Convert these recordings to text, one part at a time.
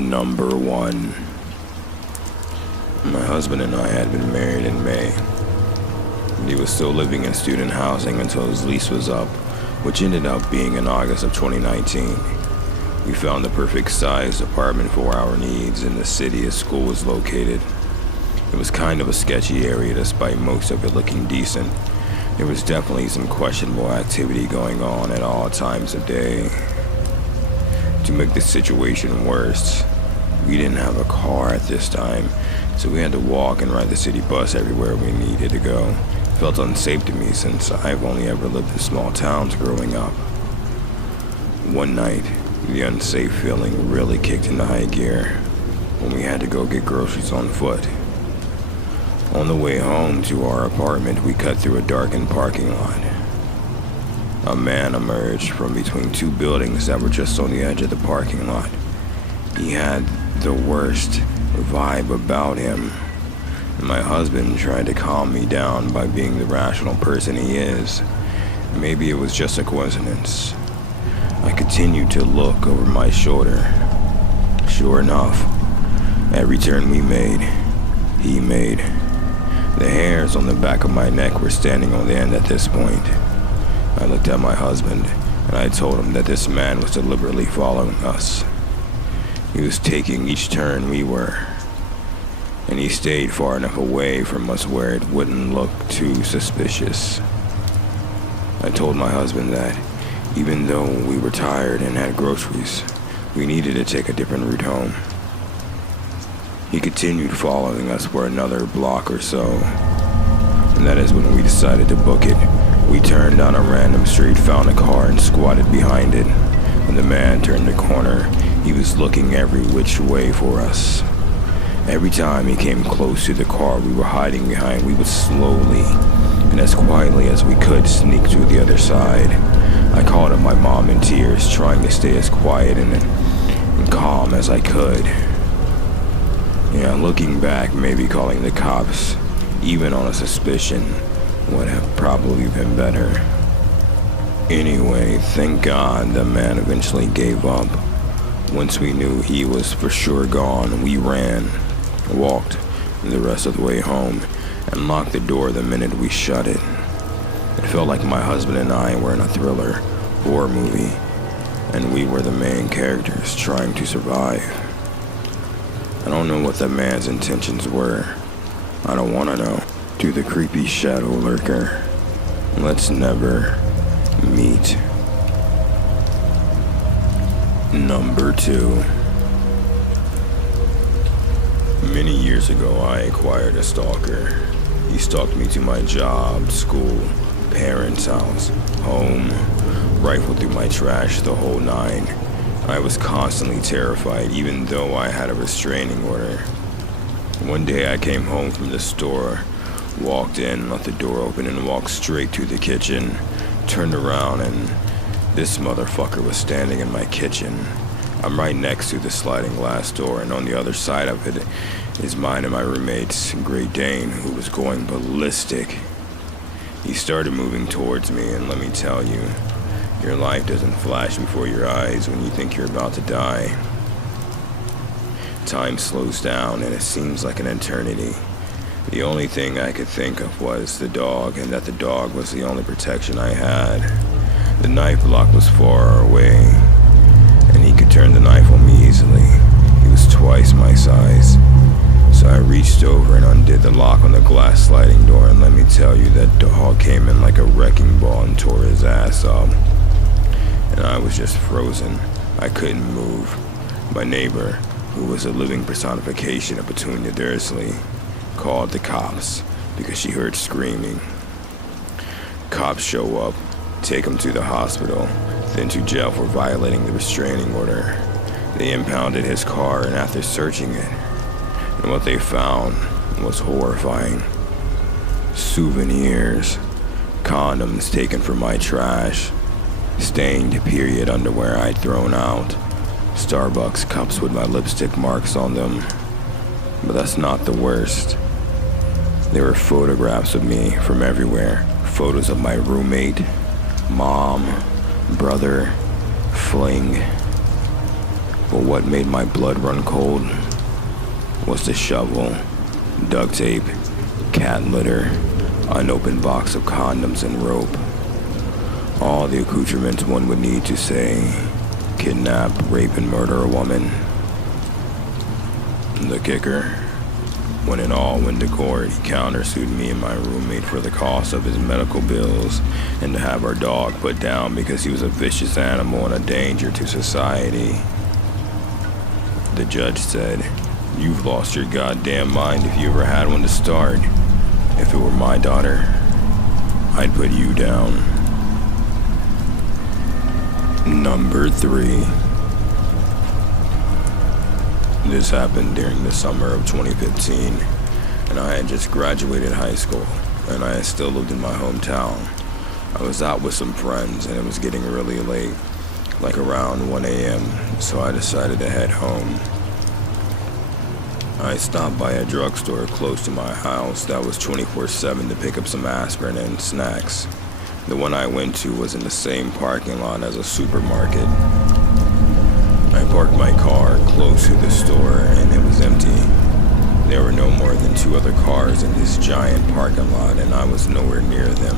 Number 1. My husband and I had been married in May. He was still living in student housing until his lease was up, which ended up being in August of 2019. We found the perfect sized apartment for our needs in the city his school was located. It was kind of a sketchy area despite most of it looking decent. There was definitely some questionable activity going on at all times of day. To make the situation worse, we didn't have a car at this time, so we had to walk and ride the city bus everywhere we needed to go. It felt unsafe to me since I've only ever lived in small towns growing up. One night, the unsafe feeling really kicked into high gear when we had to go get groceries on foot. On the way home to our apartment, we cut through a darkened parking lot. A man emerged from between two buildings that were just on the edge of the parking lot. He had the worst vibe about him. My husband tried to calm me down by being the rational person he is. Maybe it was just a coincidence. I continued to look over my shoulder. Sure enough, every turn we made, he made. The hairs on the back of my neck were standing on end at this point. I looked at my husband, and I told him that this man was deliberately following us. He was taking each turn we were, and he stayed far enough away from us where it wouldn't look too suspicious. I told my husband that, even though we were tired and had groceries, we needed to take a different route home. He continued following us for another block or so, and that is when we decided to book it. We turned down a random street, found a car, and squatted behind it. When the man turned the corner, he was looking every which way for us. Every time he came close to the car we were hiding behind, we would slowly, and as quietly as we could, sneak to the other side. I called up my mom in tears, trying to stay as quiet and calm as I could. Yeah, looking back, maybe calling the cops, even on a suspicion, would have probably been better. Anyway, thank God the man eventually gave up. Once we knew he was for sure gone, we ran, walked the rest of the way home, and locked the door the minute we shut it. It felt like my husband and I were in a thriller, horror movie, and we were the main characters trying to survive. I don't know what the man's intentions were. I don't want to know. To the creepy shadow lurker, let's never meet. Number 2. Many years ago, I acquired a stalker. He stalked me to my job, school, parents' house, home, rifled through my trash, the whole nine. I was constantly terrified, even though I had a restraining order. One day I came home from the store, walked in, left the door open, and walked straight to the kitchen. Turned around, and this motherfucker was standing in my kitchen. I'm right next to the sliding glass door, and on the other side of it is mine and my roommate's Great Dane, who was going ballistic. He started moving towards me, and let me tell you, your life doesn't flash before your eyes when you think you're about to die. Time slows down, and it seems like an eternity. The only thing I could think of was the dog, and that the dog was the only protection I had. The knife block was far away, and he could turn the knife on me easily. He was twice my size. So I reached over and undid the lock on the glass sliding door, and let me tell you, that dog came in like a wrecking ball and tore his ass up. And I was just frozen. I couldn't move. My neighbor, who was a living personification of Petunia Dursley, called the cops because she heard screaming. Cops show up, take him to the hospital, then to jail for violating the restraining order. They impounded his car, and after searching it, and what they found was horrifying. Souvenirs, condoms taken from my trash, stained period underwear I'd thrown out, Starbucks cups with my lipstick marks on them. But that's not the worst. There were photographs of me from everywhere. Photos of my roommate, mom, brother, fling. But what made my blood run cold was the shovel, duct tape, cat litter, unopened box of condoms and rope. All the accoutrements one would need to say, kidnap, rape, and murder a woman. The kicker, when it all went to court, he countersued me and my roommate for the cost of his medical bills and to have our dog put down because he was a vicious animal and a danger to society. The judge said, "You've lost your goddamn mind if you ever had one to start. If it were my daughter, I'd put you down." Number 3. This happened during the summer of 2015, and I had just graduated high school, and I still lived in my hometown. I was out with some friends, and it was getting really late, like around 1 a.m., so I decided to head home. I stopped by a drugstore close to my house that was 24/7 to pick up some aspirin and snacks. The one I went to was in the same parking lot as a supermarket. I parked my car close to the store and it was empty. There were no more than 2 other cars in this giant parking lot and I was nowhere near them.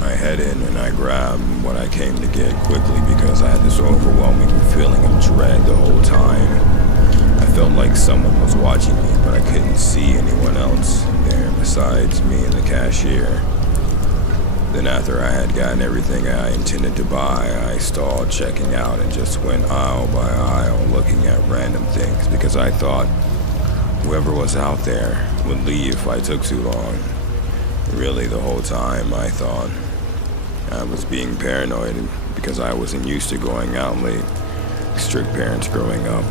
I head in and I grabbed what I came to get quickly because I had this overwhelming feeling of dread the whole time. I felt like someone was watching me, but I couldn't see anyone else there besides me and the cashier. Then after I had gotten everything I intended to buy, I stalled checking out and just went aisle by aisle looking at random things because I thought whoever was out there would leave if I took too long. Really, the whole time I thought I was being paranoid because I wasn't used to going out late. Strict parents growing up.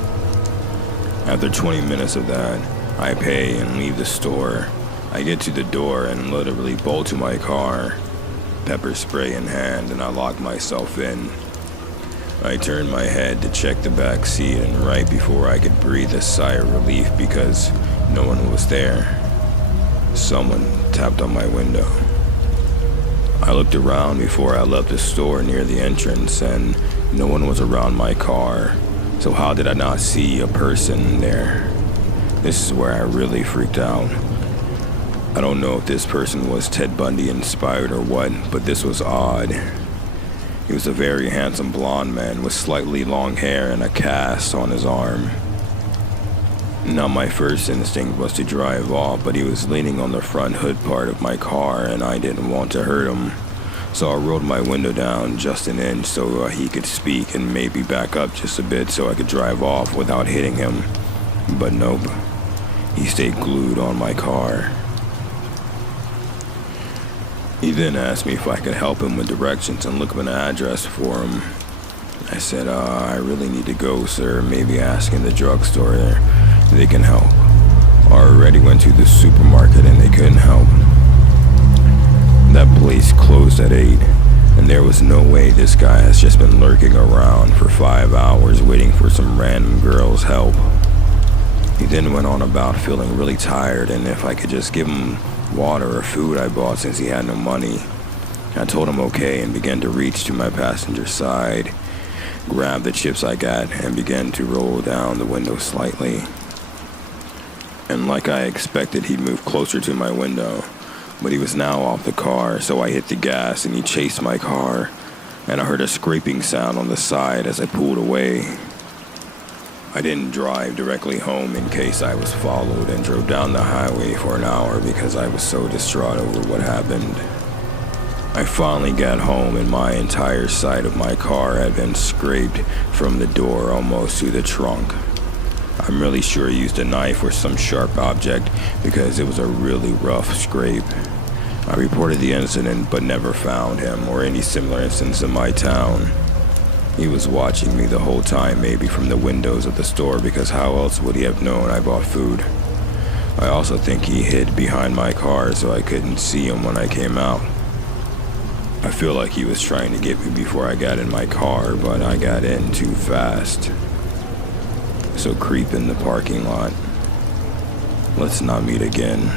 After 20 minutes of that, I pay and leave the store. I get to the door and literally bolt to my car, pepper spray in hand, and I lock myself in. I turned my head to check the back seat, and right before I could breathe a sigh of relief because no one was there, someone tapped on my window. I looked around before I left the store near the entrance, and no one was around my car. So how did I not see a person there? This is where I really freaked out. I don't know if this person was Ted Bundy inspired or what, but this was odd. He was a very handsome blonde man with slightly long hair and a cast on his arm. Now my first instinct was to drive off, but he was leaning on the front hood part of my car and I didn't want to hurt him. So I rolled my window down just an inch so he could speak and maybe back up just a bit so I could drive off without hitting him. But nope, he stayed glued on my car. He then asked me if I could help him with directions and look up an address for him. I said, I really need to go, sir. Maybe ask in the drugstore there. They can help. I already went to the supermarket and they couldn't help. That place closed at 8, and there was no way this guy has just been lurking around for 5 hours waiting for some random girl's help. He then went on about feeling really tired and if I could just give him water or food I bought since he had no money. I told him okay and began to reach to my passenger side, grabbed the chips I got, and began to roll down the window slightly. And like I expected, he'd move closer to my window, but he was now off the car, so I hit the gas and he chased my car, and I heard a scraping sound on the side as I pulled away. I didn't drive directly home in case I was followed and drove down the highway for an hour because I was so distraught over what happened. I finally got home and my entire side of my car had been scraped from the door almost to the trunk. I'm really sure he used a knife or some sharp object because it was a really rough scrape. I reported the incident but never found him or any similar incidents in my town. He was watching me the whole time, maybe from the windows of the store, because how else would he have known I bought food? I also think he hid behind my car so I couldn't see him when I came out. I feel like he was trying to get me before I got in my car, but I got in too fast. So creep in the parking lot. Let's not meet again.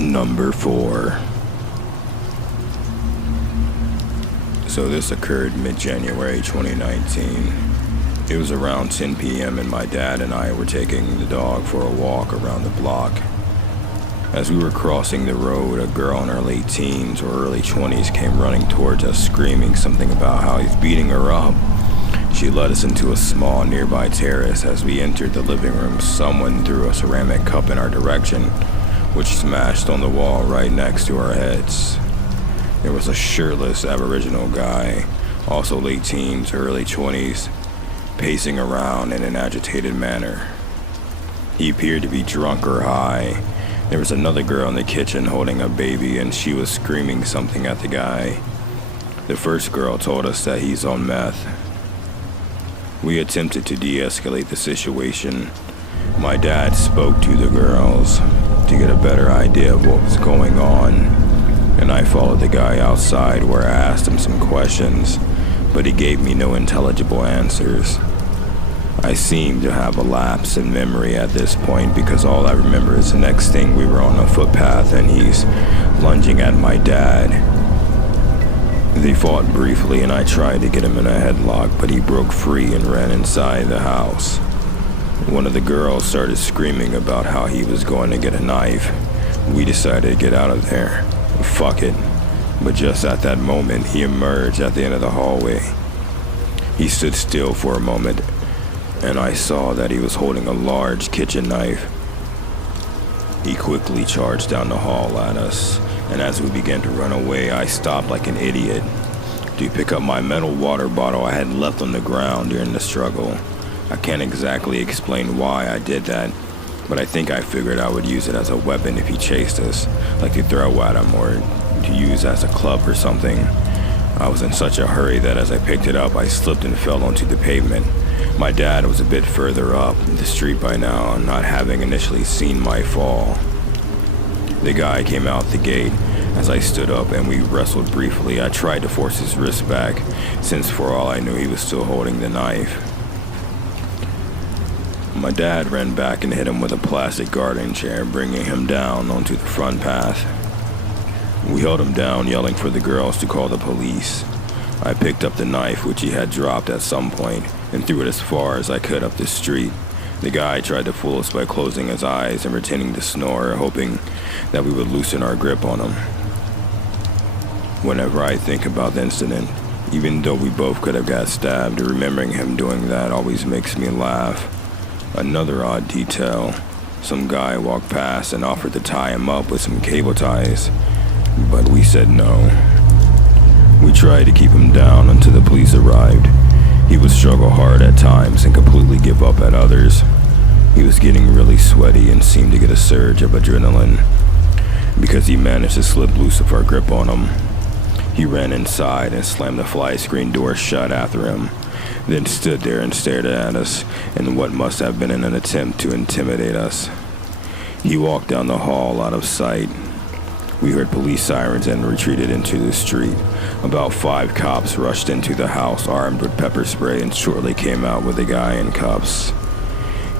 Number 4. So this occurred mid-January 2019. It was around 10 p.m. and my dad and I were taking the dog for a walk around the block. As we were crossing the road, a girl in her late teens or early 20s came running towards us screaming something about how he's beating her up. She led us into a small nearby terrace. As we entered the living room, someone threw a ceramic cup in our direction, which smashed on the wall right next to our heads. There was a shirtless Aboriginal guy, also late teens, early 20s, pacing around in an agitated manner. He appeared to be drunk or high. There was another girl in the kitchen holding a baby, and she was screaming something at the guy. The first girl told us that he's on meth. We attempted to de-escalate the situation. My dad spoke to the girls to get a better idea of what was going on, and I followed the guy outside where I asked him some questions, but he gave me no intelligible answers. I seemed to have a lapse in memory at this point because all I remember is the next thing we were on a footpath and he's lunging at my dad. They fought briefly and I tried to get him in a headlock, but he broke free and ran inside the house. One of the girls started screaming about how he was going to get a knife. We decided to get out of there. Fuck it. But just at that moment, he emerged at the end of the hallway. He stood still for a moment, and I saw that he was holding a large kitchen knife. He quickly charged down the hall at us, and as we began to run away, I stopped like an idiot to pick up my metal water bottle I had left on the ground during the struggle. I can't exactly explain why I did that, but I think I figured I would use it as a weapon if he chased us, like to throw at him or to use as a club or something. I was in such a hurry that as I picked it up, I slipped and fell onto the pavement. My dad was a bit further up the street by now, not having initially seen my fall. The guy came out the gate as I stood up and we wrestled briefly. I tried to force his wrist back, since for all I knew he was still holding the knife. My dad ran back and hit him with a plastic garden chair, bringing him down onto the front path. We held him down, yelling for the girls to call the police. I picked up the knife, which he had dropped at some point, and threw it as far as I could up the street. The guy tried to fool us by closing his eyes and pretending to snore, hoping that we would loosen our grip on him. Whenever I think about the incident, even though we both could have got stabbed, remembering him doing that always makes me laugh. Another odd detail, some guy walked past and offered to tie him up with some cable ties, but we said no. We tried to keep him down until the police arrived. He would struggle hard at times and completely give up at others. He was getting really sweaty and seemed to get a surge of adrenaline. Because he managed to slip loose of our grip on him, he ran inside and slammed the fly screen door shut after him, then stood there and stared at us in what must have been an attempt to intimidate us. He walked down the hall out of sight. We heard police sirens and retreated into the street. About 5 cops rushed into the house armed with pepper spray and shortly came out with a guy in cuffs.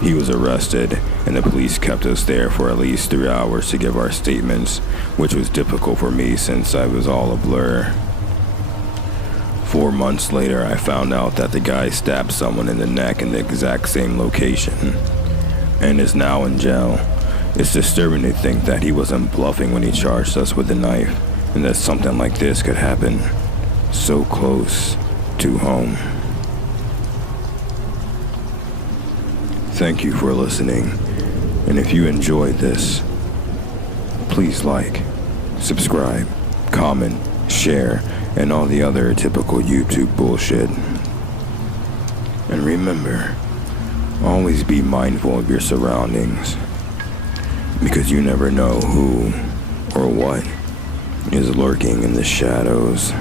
He was arrested, and the police kept us there for at least 3 hours to give our statements, which was difficult for me since I was all a blur. 4 months later, I found out that the guy stabbed someone in the neck in the exact same location, and is now in jail. It's disturbing to think that he wasn't bluffing when he charged us with a knife, and that something like this could happen so close to home. Thank you for listening, and if you enjoyed this, please like, subscribe, comment, share, and all the other typical YouTube bullshit. And remember, always be mindful of your surroundings, because you never know who or what is lurking in the shadows.